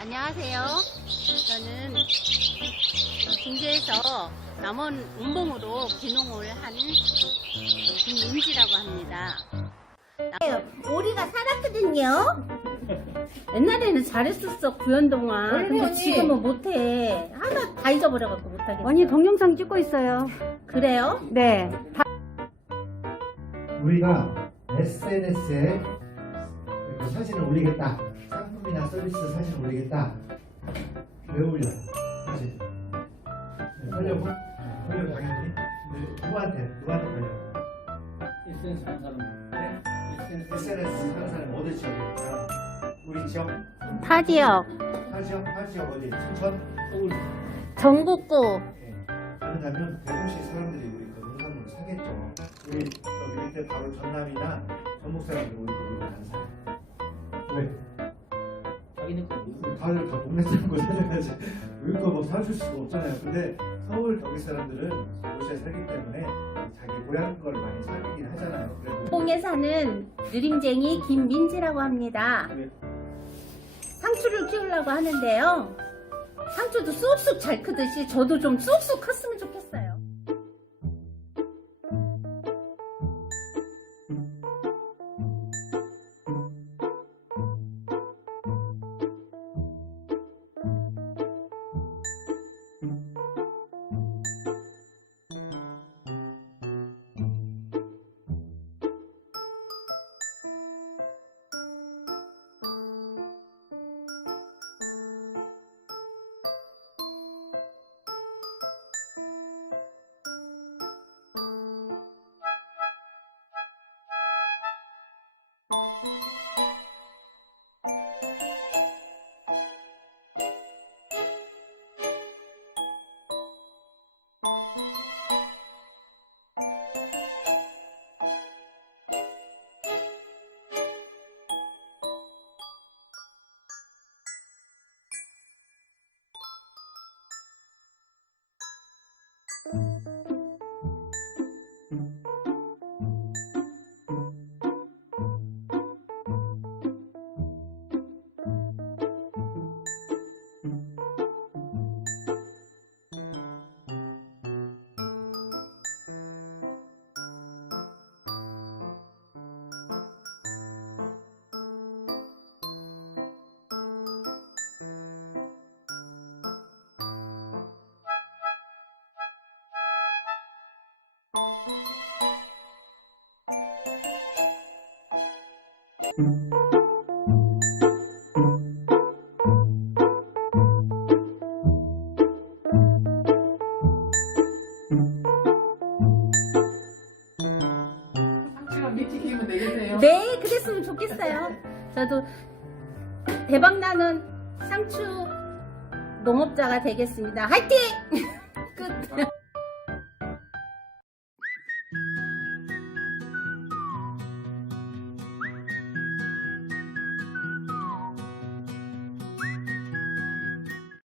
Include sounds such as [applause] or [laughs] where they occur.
안녕하세요. 저는 중주에서 남원 운봉으로 귀농을 한 김민지라고 합니다. 오리가 살았거든요. 옛날에는 잘했었어 구연동화. 원래 근데 언니. 지금은 못해. 하나 다 잊어버려갖고 못하겠어. 언니 동영상 찍고 있어요. 그래요? 네. 우리가 SNS에 사진을 올리겠다. 상품이나 서비스 올리겠다. 왜 올려? 사진. 네, 하려고? 하려고 당연히. 네, 누구한테? 누구한테 하려고? SNS 하는 사람. 네? SNS. 하는 사람 어디 지역입니까? 우리 지역? 타 지역, 타 지역? 타 지역 어디? 순천? 서울. 전국구. 예. 그런다면 대도시 사람들이 우리 그 농산물을 사겠죠. 우리 여기 밑에 바로 전남이나 전북 사람들이 사줘야지. 우리 거뭐 사줄 수도 없잖아요. 근데 서울 경기 사람들은 도시에 살기 때문에 자기 고향 걸 많이 사긴 하잖아요. 그래도 홍에 사는 느림쟁이 김민지라고 합니다. 상추를 키우려고 하는데요. 상추도 쑥쑥 잘 크듯이 저도 좀 쑥쑥 컸으면 좋겠어요. 네, 그랬으면 좋겠어요. 저도 대박나는 상추 농업자가 되겠습니다. 화이팅! [laughs] 끝.